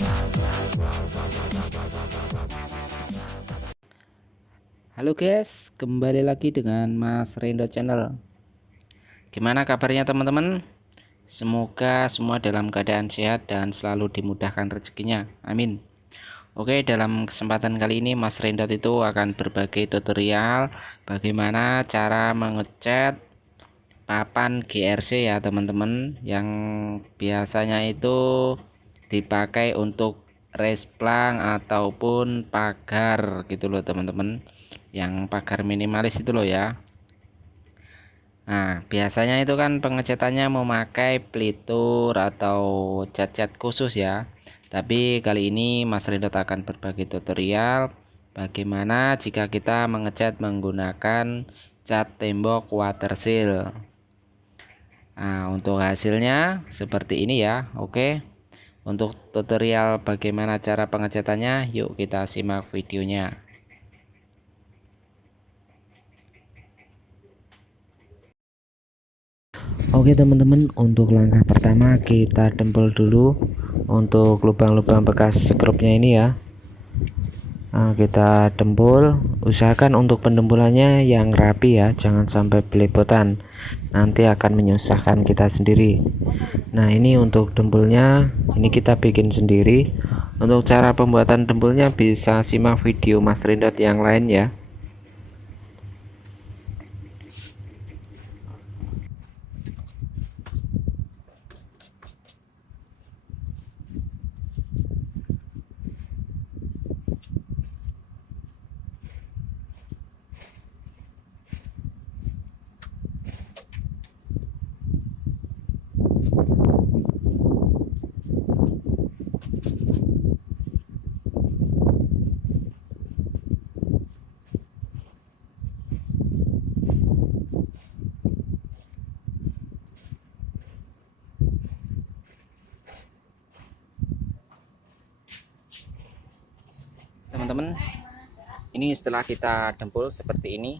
Halo guys, kembali lagi dengan Mas Rendo Channel. Gimana kabarnya teman-teman? Semoga semua dalam keadaan sehat dan selalu dimudahkan rezekinya. Amin. Oke, dalam kesempatan kali ini Mas Rendo itu akan berbagi tutorial bagaimana cara mengecat papan GRC ya teman-teman, yang biasanya itu dipakai untuk resplang ataupun pagar gitu loh teman-teman, yang pagar minimalis itu loh ya. Nah, biasanya itu kan pengecatannya memakai pelitur atau cat-cat khusus ya. Tapi kali ini Mas Ridot akan berbagi tutorial bagaimana jika kita mengecat menggunakan cat tembok water seal. Nah, untuk hasilnya seperti ini ya. Oke. Untuk tutorial bagaimana cara pengecatannya, yuk kita simak videonya. Oke teman-teman, untuk langkah pertama kita dempel dulu untuk lubang-lubang bekas skrupnya ini ya. Nah, kita dempul, usahakan untuk pendempulannya yang rapi ya, jangan sampai belepotan, nanti akan menyusahkan kita sendiri. Nah, ini untuk dempulnya ini kita bikin sendiri. Untuk cara pembuatan dempulnya bisa simak video Mas Rindot yang lain ya. Teman-teman, ini setelah kita dempul seperti ini,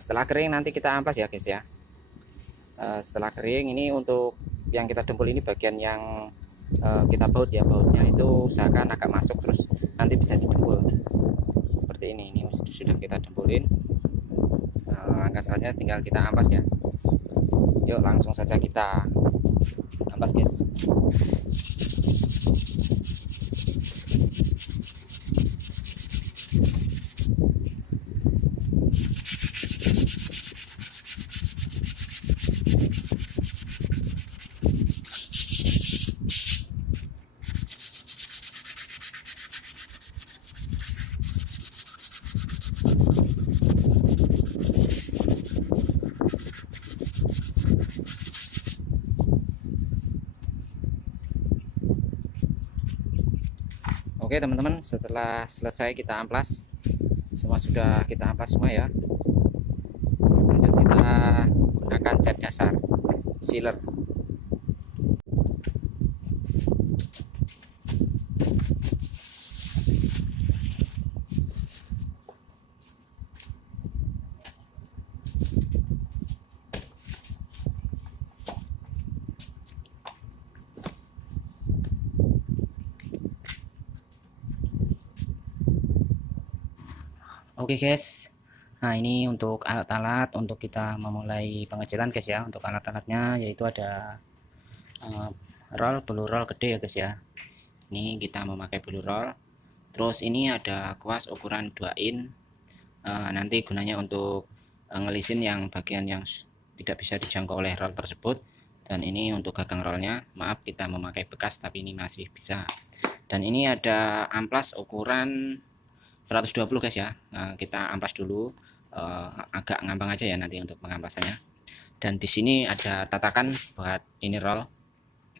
setelah kering nanti kita amplas ya guys ya. Setelah kering ini untuk yang kita dempul ini bagian yang kita baut ya, bautnya itu usahakan agak masuk, terus nanti bisa didempul seperti ini sudah kita dempulin. Langkah selanjutnya tinggal kita amplas ya. Yuk langsung saja kita amplas guys. Oke teman-teman, setelah selesai kita amplas, semua sudah kita amplas semua ya. Lanjut kita gunakan cat dasar sealer. Oke guys, nah ini untuk alat-alat untuk kita memulai pengecilan guys ya. Untuk alat-alatnya yaitu ada blue roll gede ya guys ya. Ini kita memakai blue roll. Terus ini ada kuas ukuran 2 in. Nanti gunanya untuk ngelisin yang bagian yang tidak bisa dijangkau oleh roll tersebut. Dan ini untuk gagang rollnya, maaf kita memakai bekas tapi ini masih bisa. Dan ini ada amplas ukuran 120 guys ya. Nah, kita amplas dulu, agak ngambang aja ya nanti untuk pengampasannya. Dan di sini ada tatakan buat ini roll,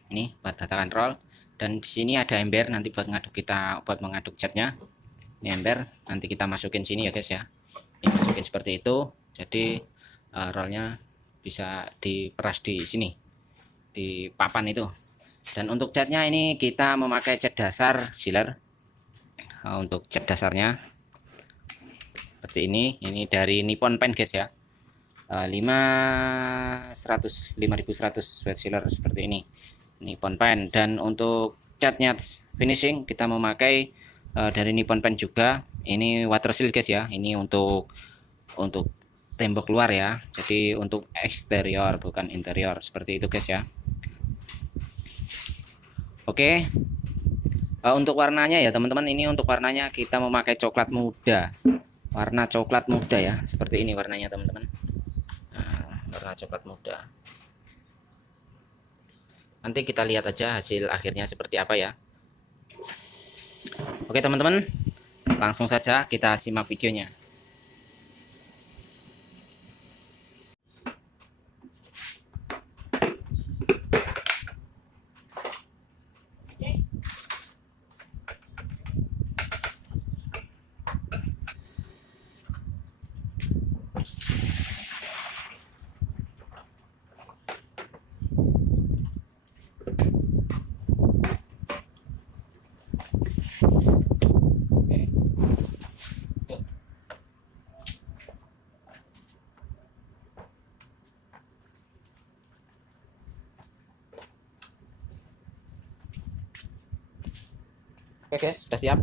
ini buat tatakan roll. Dan di sini ada ember nanti buat mengaduk catnya. Ini ember nanti kita masukin sini ya guys ya. Ini masukin seperti itu, jadi rollnya bisa diperas di sini di papan itu. Dan untuk catnya ini kita memakai cat dasar sealer. Untuk cat dasarnya seperti ini dari Nippon Paint guys ya, 5100 wet sealer seperti ini Nippon Paint. Dan untuk catnya finishing kita memakai dari Nippon Paint juga. Ini water seal guys ya, ini untuk tembok luar ya, jadi untuk eksterior bukan interior, seperti itu guys ya. Oke, untuk warnanya ya teman-teman, ini untuk warnanya kita memakai coklat muda, warna coklat muda ya, seperti ini warnanya teman-teman. Nah, warna coklat muda. Nanti kita lihat aja hasil akhirnya seperti apa ya. Oke teman-teman, langsung saja kita simak videonya. Oke guys, sudah siap.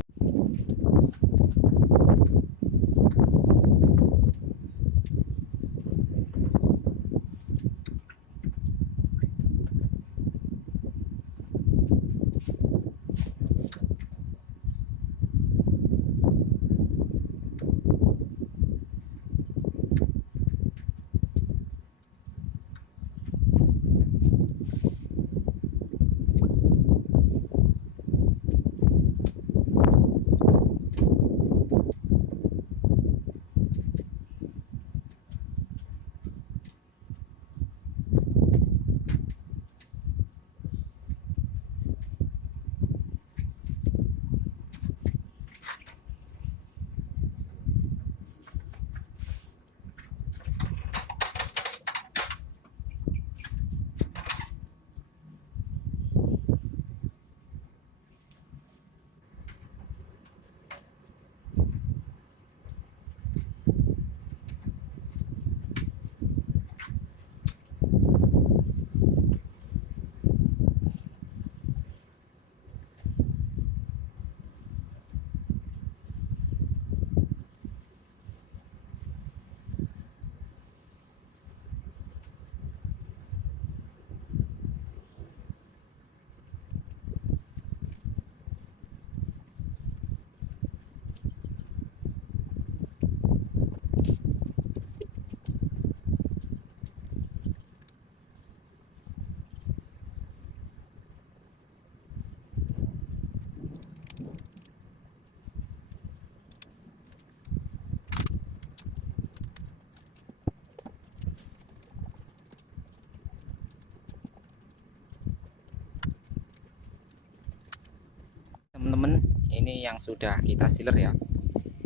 Teman-teman, ini yang sudah kita sealer ya.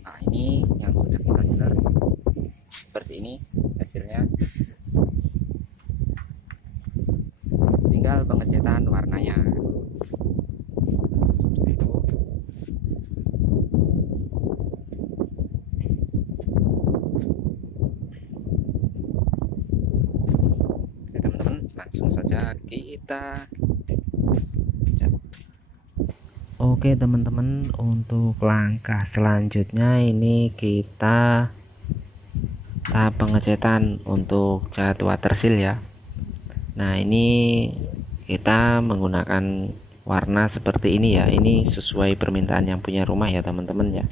Nah, ini yang sudah kita sealer. Seperti ini hasilnya. Tinggal pengecetan warnanya. Seperti itu. Oke, teman-teman, langsung saja kita cat. Oke teman-teman, untuk langkah selanjutnya ini kita tahap pengecetan untuk cat water seal ya. Nah, ini kita menggunakan warna seperti ini ya, ini sesuai permintaan yang punya rumah ya teman-teman ya.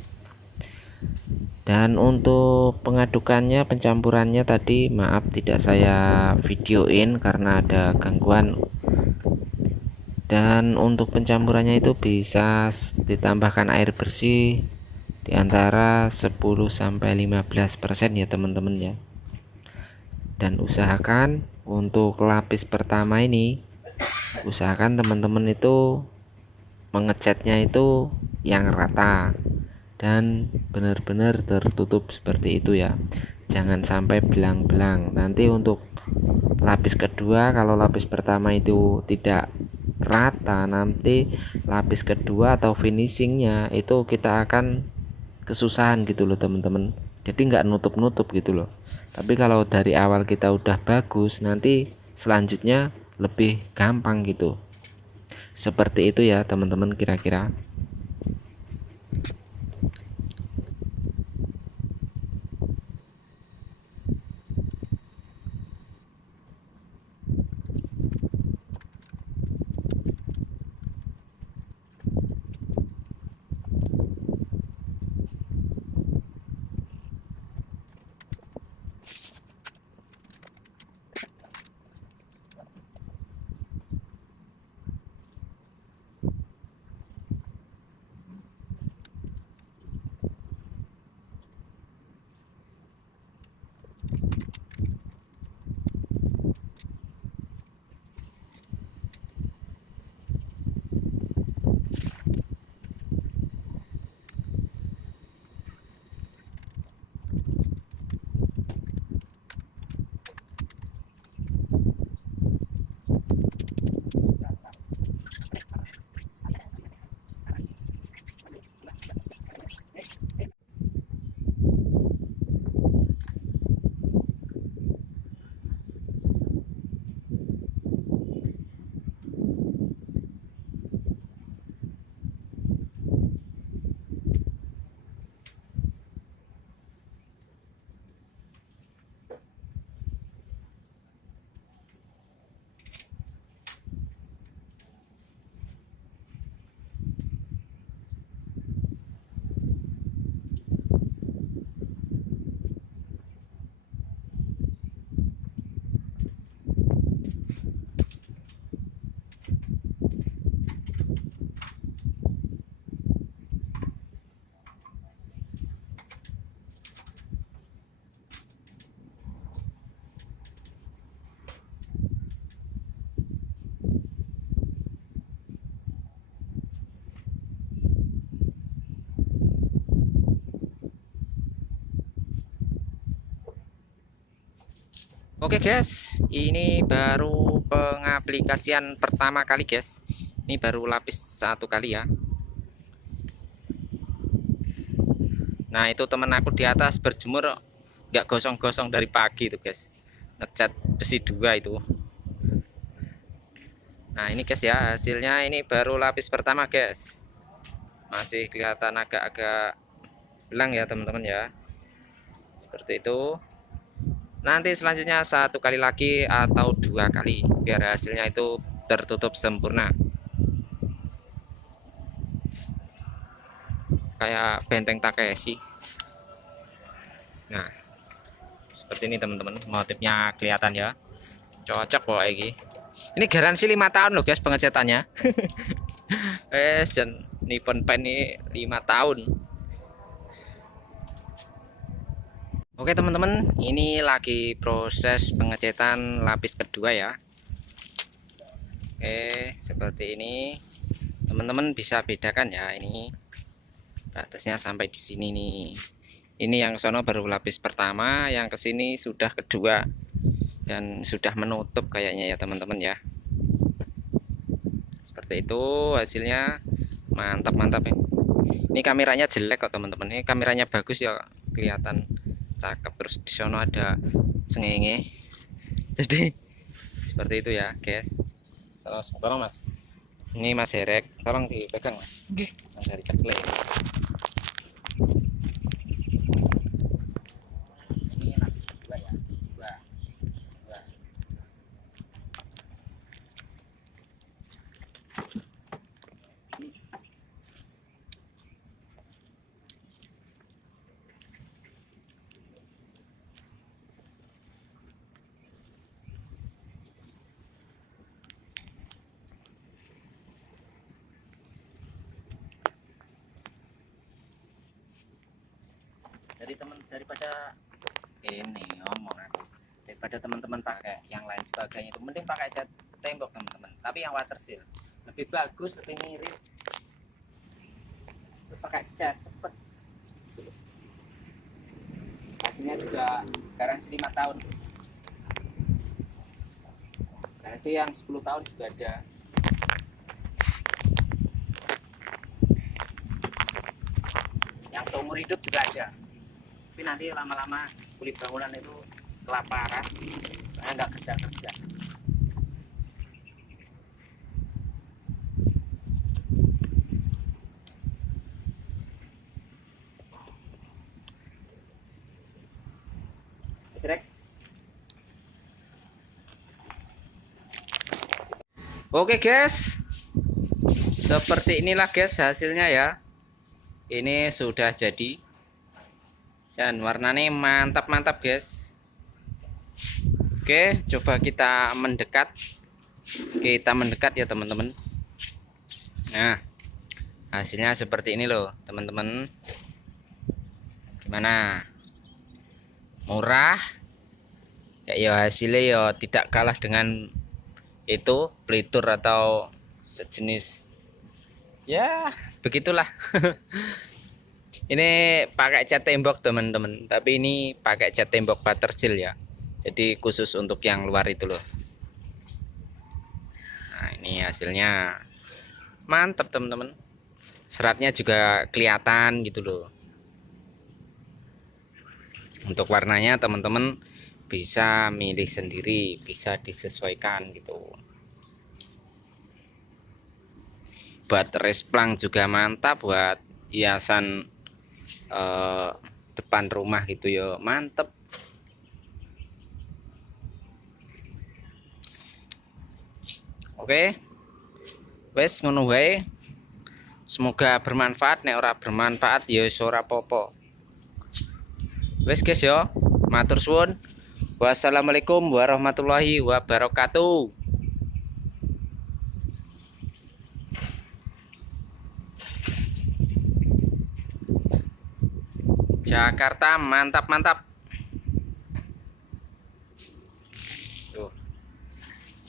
Dan untuk pengadukannya, pencampurannya tadi maaf tidak saya videoin karena ada gangguan. Dan untuk pencampurannya itu bisa ditambahkan air bersih di antara 10-15% ya teman-teman ya. Dan usahakan untuk lapis pertama ini, usahakan teman-teman itu mengecatnya itu yang rata dan benar-benar tertutup seperti itu ya, jangan sampai belang-belang. Nanti untuk lapis kedua, kalau lapis pertama itu tidak rata, nanti lapis kedua atau finishingnya itu kita akan kesusahan gitu loh teman-teman, jadi nggak nutup-nutup gitu loh. Tapi kalau dari awal kita udah bagus, nanti selanjutnya lebih gampang gitu. Seperti itu ya teman-teman kira-kira. Oke guys, ini baru pengaplikasian pertama kali guys. Ini baru lapis satu kali ya. Nah itu temen aku di atas berjemur nggak gosong-gosong dari pagi itu guys. Ngecat besi 2 itu. Nah ini guys ya, hasilnya ini baru lapis pertama guys. Masih kelihatan agak-agak belang ya teman-teman ya. Seperti itu. Nanti selanjutnya satu kali lagi atau 2 kali biar hasilnya itu tertutup sempurna kayak benteng Takeshi. Nah seperti ini teman-teman, motifnya kelihatan ya, cocok kok ini garansi 5 tahun loh guys pengecatannya. Dan Nippon Paint ini 5 tahun. Oke teman-teman, ini lagi proses pengecetan lapis kedua ya. Oke, seperti ini. Teman-teman bisa bedakan ya, ini batasnya sampai di sini nih. Ini yang sono baru lapis pertama, yang kesini sudah kedua dan sudah menutup kayaknya ya teman-teman ya. Seperti itu hasilnya, mantap-mantap ya. Ini kameranya jelek kok teman-teman, ini kameranya bagus ya, kelihatan cakep. Terus di sono ada sengenge, jadi seperti itu ya guys. Terus tolong mas, ini mas Herek, tolong dipegang mas. Oke. Dari ceklek ini lapis kedua ya, dua. Daripada ini ngomong aku, daripada teman-teman pakai yang lain sebagainya itu mending pakai cat tembok teman-teman, tapi yang water seal lebih bagus, lebih ngirit. Pakai cat cepet, hasilnya juga garansi 5 tahun, garansi yang 10 tahun juga ada. Yang seumur hidup juga ada, tapi nanti lama-lama kulit bangunan itu kelaparan, saya nggak kerja-kerja. Oke guys, seperti inilah guys hasilnya ya. Ini sudah jadi dan warnanya mantap-mantap guys. Oke, coba kita mendekat. Kita mendekat ya teman-teman. Nah, hasilnya seperti ini loh teman-teman. Gimana? Murah? Ya hasilnya ya tidak kalah dengan itu pelitur atau sejenis. Ya, begitulah. Ini pakai cat tembok teman-teman, tapi ini pakai cat tembok butter seal ya. Jadi khusus untuk yang luar itu loh. Nah, ini hasilnya mantap teman-teman. Seratnya juga kelihatan gitu loh. Untuk warnanya teman-teman bisa milih sendiri, bisa disesuaikan gitu. Buat resplang juga mantap, buat hiasan depan rumah gitu ya mantep. Oke, wes ngono wae. Semoga bermanfaat. Nek ora bermanfaat ya ora apa-apa. Wes guys ya, matur suwun. Wassalamualaikum warahmatullahi wabarakatuh. Jakarta mantap-mantap. Tuh,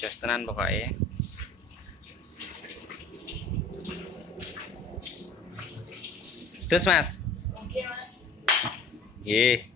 jos tenan pokoknya. Terus mas. Oke mas. Iya.